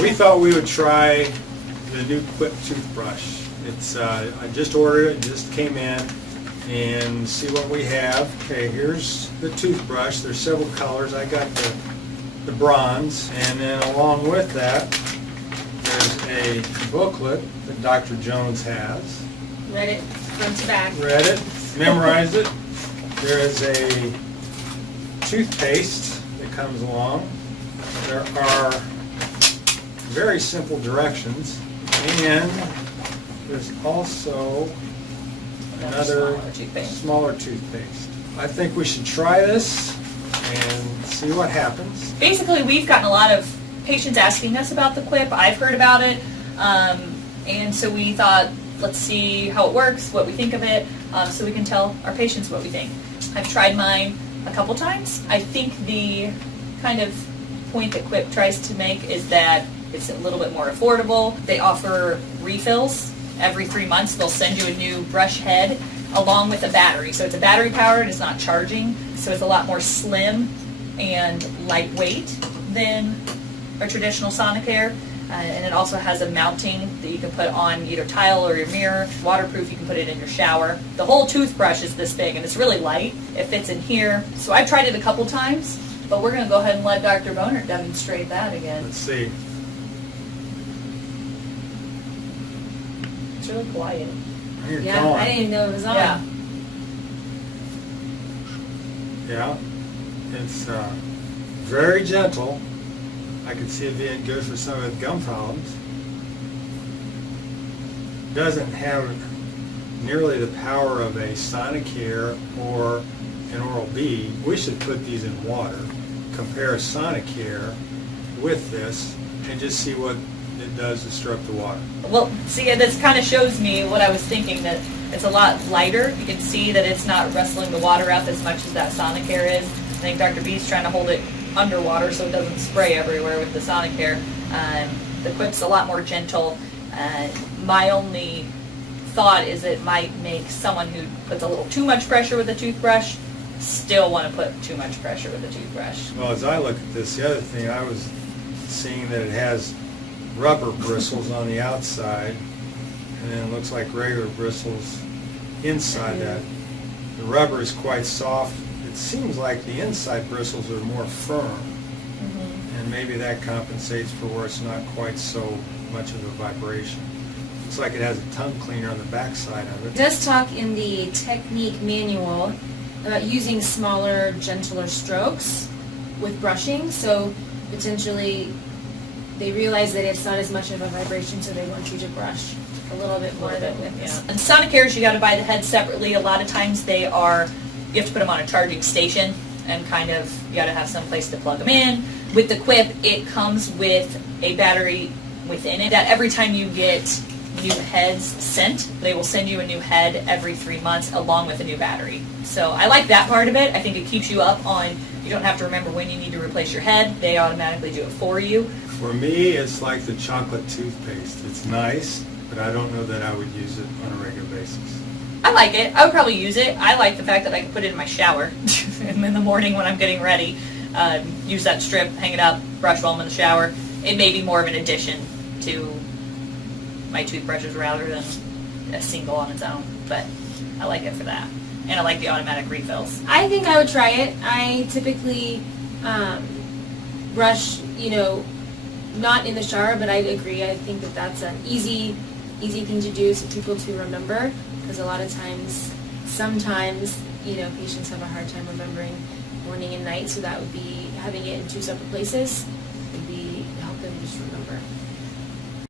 We thought we would try the new Quip toothbrush. It's I just ordered it, just came in, and see what we have. Okay, here's the toothbrush. There's several colors. I got the bronze, and then along with that, there's a booklet that Dr. Jones has. Read it front to back. Read it, memorized it. There is a toothpaste that comes along. There are very simple directions, and there's also another smaller toothpaste. I think we should try this and see what happens. Basically, we've gotten a lot of patients asking us about the Quip. I've heard about it, and so we thought, let's see how it works, what we think of it, so we can tell our patients what we think. I've tried mine a couple times. I think the kind of point that Quip tries to make is that it's a little bit more affordable. They offer refills every 3 months. They'll send you a new brush head along with a battery. So it's a battery powered, it's not charging, so it's a lot more slim and lightweight than a traditional Sonicare. And it also has a mounting that you can put on either tile or your mirror. Waterproof, you can put it in your shower. The whole toothbrush is this big and it's really light. It fits in here. So I've tried it a couple times, but we're going to go ahead and let Dr. Bohnert demonstrate that again. Let's see. It's really quiet. You're Yeah, going. I didn't even know it was on. Yeah. Yeah, it's very gentle. I can see it being good for some of the gum problems. Doesn't have nearly the power of a Sonicare or an Oral-B. We should put these in water, compare Sonicare with this, and just see what it does to stir up the water. Well, see, this kind of shows me what I was thinking, that it's a lot lighter. You can see that it's not wrestling the water out as much as that Sonicare is. I think Dr. B's trying to hold it underwater so it doesn't spray everywhere with the Sonicare. The Quip's a lot more gentle. My only thought is it might make someone who puts a little too much pressure with a toothbrush still want to put too much pressure with a toothbrush. Well, as I look at this, the other thing I was seeing that it has rubber bristles on the outside, and then it looks like regular bristles inside that. The rubber is quite soft. It seems like the inside bristles are more firm, and maybe that compensates for where it's not quite so much of a vibration. Looks like it has a tongue cleaner on the back side of It it. does talk in the technique manual about using smaller, gentler strokes with brushing, so potentially they realize that it's not as much of a vibration, so they want you to brush a little bit more than with this. And Sonicares, you got to buy the head separately. A lot of times you have to put them on a charging station, and kind of you got to have some place to plug them in. With the Quip, it comes with a battery within it. That every time you get new heads sent, they will send you a new head every 3 months along with a new battery. So I like that part of it. I think it keeps you up on, you don't have to remember when you need to replace your head. They automatically do it for you. For me, it's like the chocolate toothpaste. It's nice, but I don't know that I would use it on a regular basis. I like it. I would probably use it. I like the fact that I can put it in my shower in the morning when I'm getting ready. Use that strip, hang it up, brush while I'm in the shower. It may be more of an addition to my toothbrushes rather than a single on its own, but I like it for that. And I like the automatic refills. I think I would try it. I typically brush, not in the shower, but I agree. I think that that's an easy thing to do for people to remember, because a lot of times, sometimes, patients have a hard time remembering morning and night, so that would be having it in two separate places.